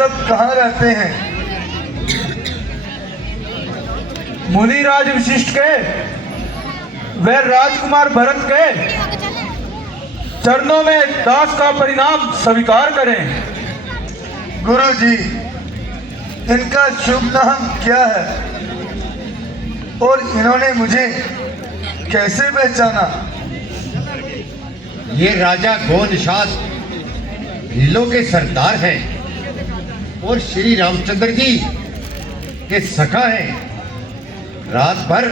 सब कहाँ रहते हैं? मुनिराज वशिष्ठ के व राजकुमार भरत के चरणों में दास का परिणाम स्वीकार करें। गुरु जी, इनका शुभ नाम क्या है और इन्होंने मुझे कैसे पहचाना? ये राजा गोनशाद नीलों के सरदार हैं और श्री रामचंद्र जी के सखा हैं। रात भर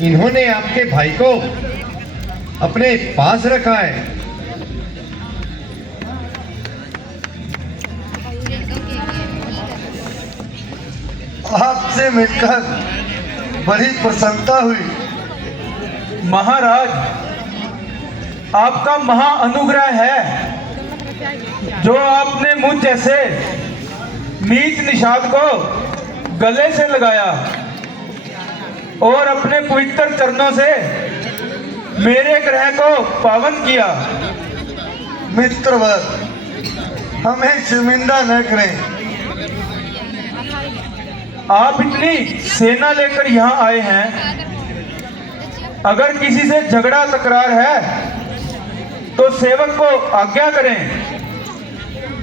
इन्होंने आपके भाई को अपने पास रखा है। आपसे मिलकर बड़ी प्रसन्नता हुई। महाराज, आपका महा अनुग्रह है जो आपने मुझ जैसे नीच निषाद को गले से लगाया और अपने पवित्र चरणों से मेरे ग्रह को पावन किया। मित्रवर, हमें शर्मिंदा न करें। आप इतनी सेना लेकर यहाँ आए हैं, अगर किसी से झगड़ा तकरार है तो सेवक को आज्ञा करें,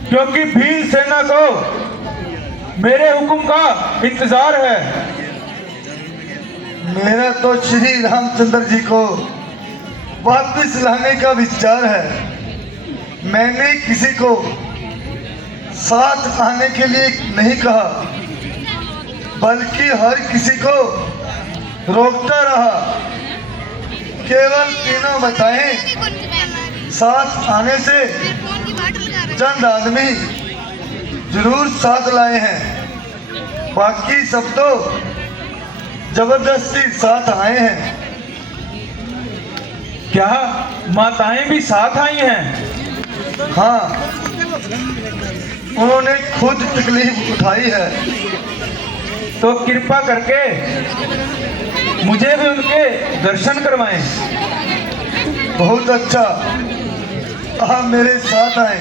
क्योंकि भील सेना को मेरे हुक्म का इंतजार है। मेरा तो श्री रामचंद्र जी को वापस लाने का विचार है। मैंने किसी को साथ आने के लिए नहीं कहा, बल्कि हर किसी को रोकता रहा। केवल तीनों बताएं साथ आने से चंद आदमी जरूर साथ लाए हैं, बाकी सब तो जबरदस्ती साथ आए हैं। क्या माताएं भी साथ आई हैं? हाँ, उन्होंने खुद तकलीफ उठाई है। तो कृपा करके मुझे भी उनके दर्शन करवाएं। बहुत अच्छा, आप मेरे साथ आए।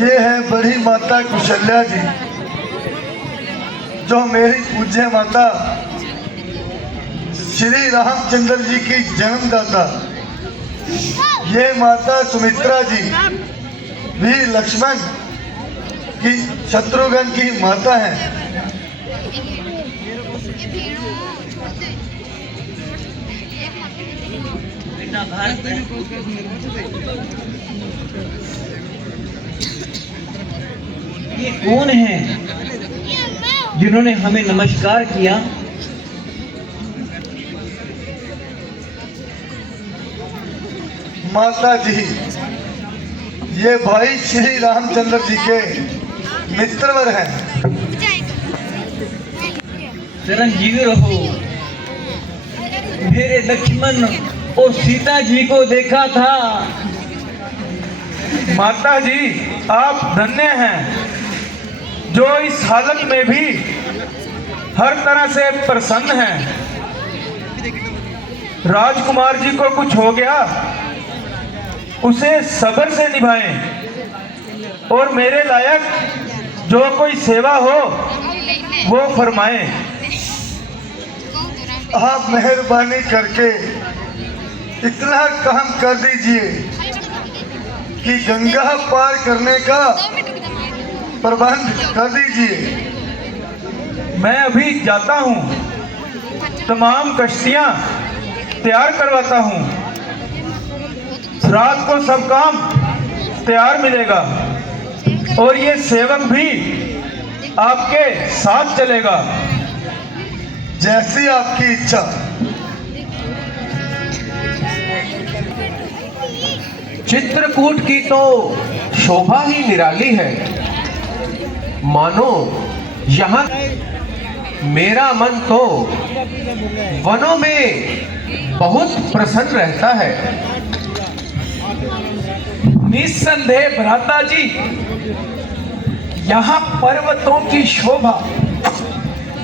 ये है बड़ी माता कुशल्या जी, जो मेरी पूज्य माता श्री रामचंद्र जी की जन्मदाता। ये माता सुमित्रा जी भी लक्ष्मण की, शत्रुघ्न की माता है। ये कौन है जिन्होंने हमें नमस्कार किया? माता जी, ये भाई श्री रामचंद्र जी के मित्रवर हैं। चिरंजीवी रहो। मेरे लक्ष्मण और सीता जी को देखा था। माता जी, आप धन्य हैं जो इस हालत में भी हर तरह से प्रसन्न हैं। राजकुमार जी को कुछ हो गया, उसे सब्र से निभाएं और मेरे लायक जो कोई सेवा हो वो फरमाएं। आप मेहरबानी करके इतना काम कर दीजिए कि गंगा पार करने का प्रबंध कर दीजिए। मैं अभी जाता हूँ, तमाम कश्तियाँ तैयार करवाता हूँ। रात को सब काम तैयार मिलेगा और ये सेवक भी आपके साथ चलेगा। जैसी आपकी इच्छा। चित्रकूट की तो शोभा ही निराली है। मानो यहाँ मेरा मन तो वनों में बहुत प्रसन्न रहता है। निस्संदेह भ्राता जी, यहाँ पर्वतों की शोभा,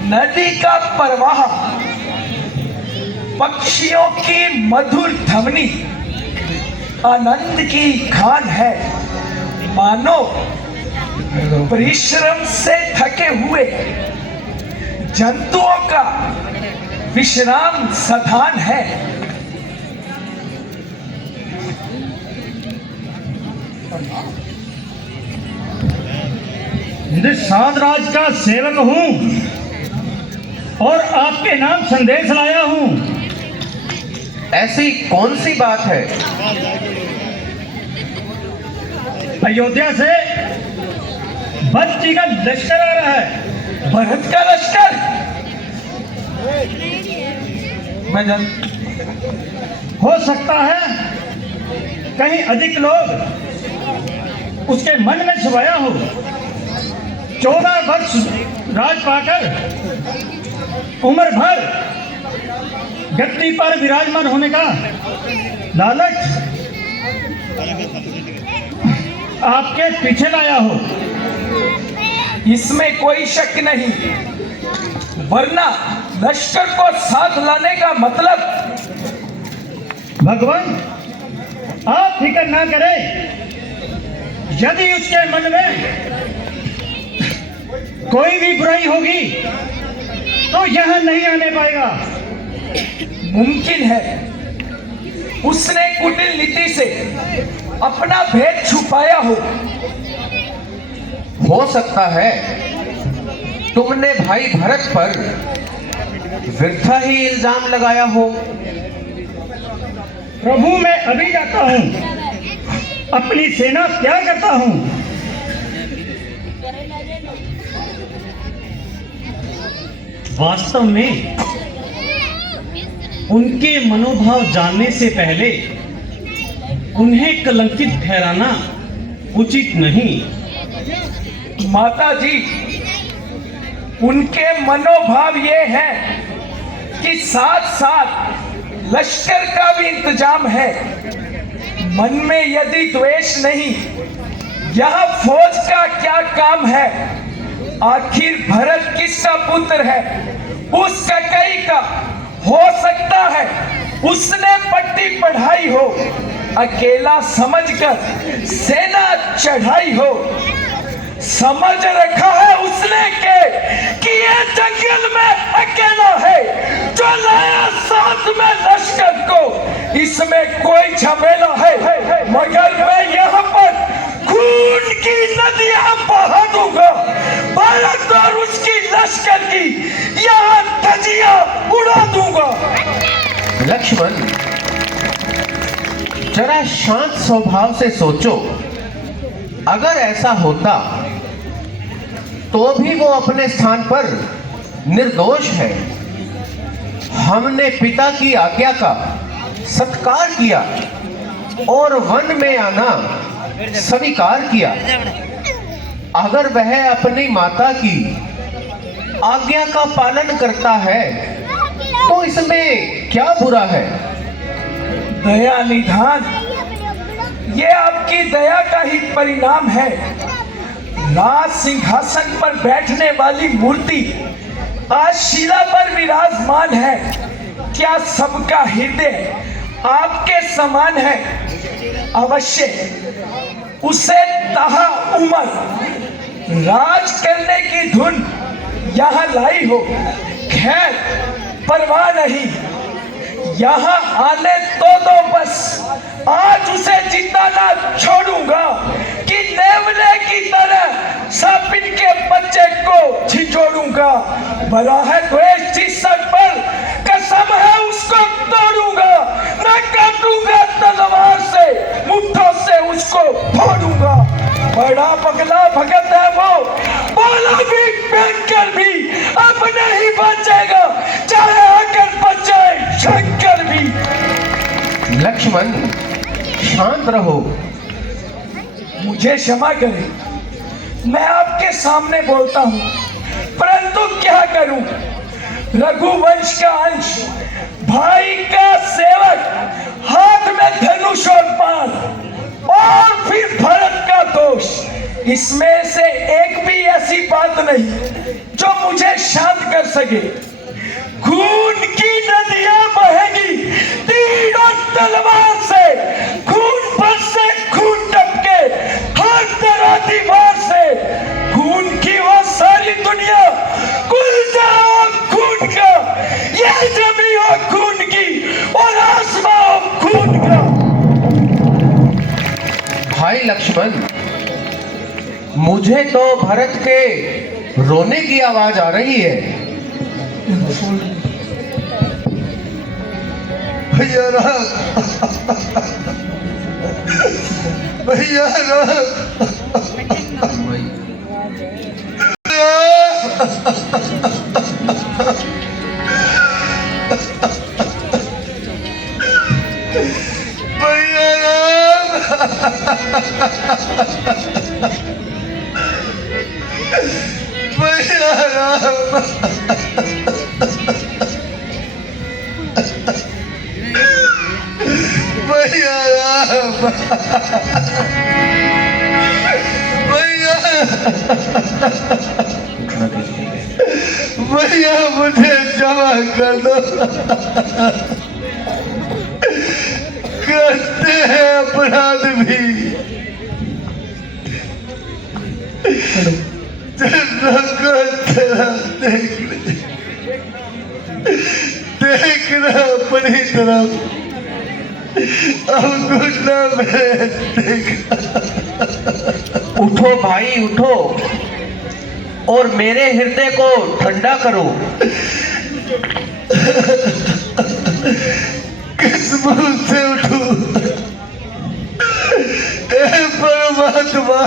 नदी का प्रवाह, पक्षियों की मधुर ध्वनि आनंद की खान है। मानो परिश्रम से थके हुए जंतुओं का विश्राम स्थान है। निषाद राज का सेवक हूँ और आपके नाम संदेश लाया हूँ। ऐसी कौन सी बात है? अयोध्या से भरत जी का लश्कर आ रहा है। भरत का लश्कर? मैं जान हो सकता है कहीं अधिक लोग उसके मन में छुपाया हो। 14 वर्ष राज पाकर उम्र भर गद्दी पर विराजमान होने का लालच आपके पीछे लाया हो। इसमें कोई शक नहीं, वरना लश्कर को साथ लाने का मतलब। भगवान आप फिक्र ना करें, यदि उसके मन में कोई भी बुराई होगी तो यहां नहीं आने पाएगा। मुमकिन है उसने कुटिल नीति से अपना भेद छुपाया हो सकता है तुमने भाई भरत पर वृथा ही इल्जाम लगाया हो। प्रभु मैं अभी जाता हूं, अपनी सेना त्याग करता हूं। वास्तव में उनके मनोभाव जानने से पहले उन्हें कलंकित ठहराना उचित नहीं। माता जी, उनके मनोभाव ये है कि साथ साथ लश्कर का भी इंतजाम है। मन में यदि द्वेष नहीं, यह फौज का क्या काम है? आखिर भरत किसका पुत्र है? उस ककई का। हो सकता है उसने पट्टी पढ़ाई हो, अकेला समझकर सेना चढ़ाई हो। समझ रखा है उसने कि ये जंगल में अकेला है, जो लाया साथ में लश्कर को। इसमें कोई झमेला है, मगर मैं यहाँ पर खून की नदियां बहा दूंगा। भारत और उसकी लश्कर की यहाँ धजियां उड़ा दूंगा। लक्ष्मण, जरा शांत स्वभाव से सोचो। अगर ऐसा होता तो भी वो अपने स्थान पर निर्दोष है। हमने पिता की आज्ञा का सत्कार किया और वन में आना स्वीकार किया। अगर वह अपनी माता की आज्ञा का पालन करता है तो इसमें क्या बुरा है? दया निधान, ये आपकी दया का ही परिणाम है। राज सिंहासन पर बैठने वाली मूर्ति आज शिला पर विराजमान है। क्या सबका हृदय आपके समान है? अवश्य उसे तहा उमर राज करने की धुन यहाँ लाई हो। खैर परवाह नहीं, यहाँ आने तो दो बस। आज उसे जिंदा ना छोड़ूंगा कि नेवले की तरह सापिन के बच्चे को झिझोड़ूंगा। भला है द्वेष जिस सर पर, कसम है उसको तोड़ूंगा। मैं काटूंगा तलवार से, मुट्ठों से उसको फोड़ूंगा। बड़ा पगला भगत है वो, बोला भी फेंककर भी अब नहीं बचेगा, चाहे आकर बचे शंकर भी। लक्ष्मण, शांत रहो। मुझे क्षमा करें, मैं आपके सामने बोलता हूँ, परंतु क्या करूं? रघुवंश का अंश, भाई का सेवक, हाथ में धनुष और बाण, और फिर भरत का दोष। इसमें से एक भी ऐसी बात नहीं जो मुझे शांत कर सके। खून की नदियां बहेगी तीर और तलवार से। खून ऊपर से खून टपके हर तरह दीवार से, खून की वो सारी दुनिया, कुल जाओ खून का, ये जमी हो खून की और आसमां हो खून का। भाई लक्ष्मण, मुझे तो भरत के रोने की आवाज आ रही है। भैया राम, भैया राम, भैया राम, भैया राम, भैया राम, भैया, भैया मुझे क्षमा कर दो। करते हैं अपराध भी, चंद्र को तेरा देखना अपनी तरफ, अब घुटना में देखना। उठो भाई उठो और मेरे हृदय को ठंडा करो। किस मुंह से उठूं? हे परमात्मा,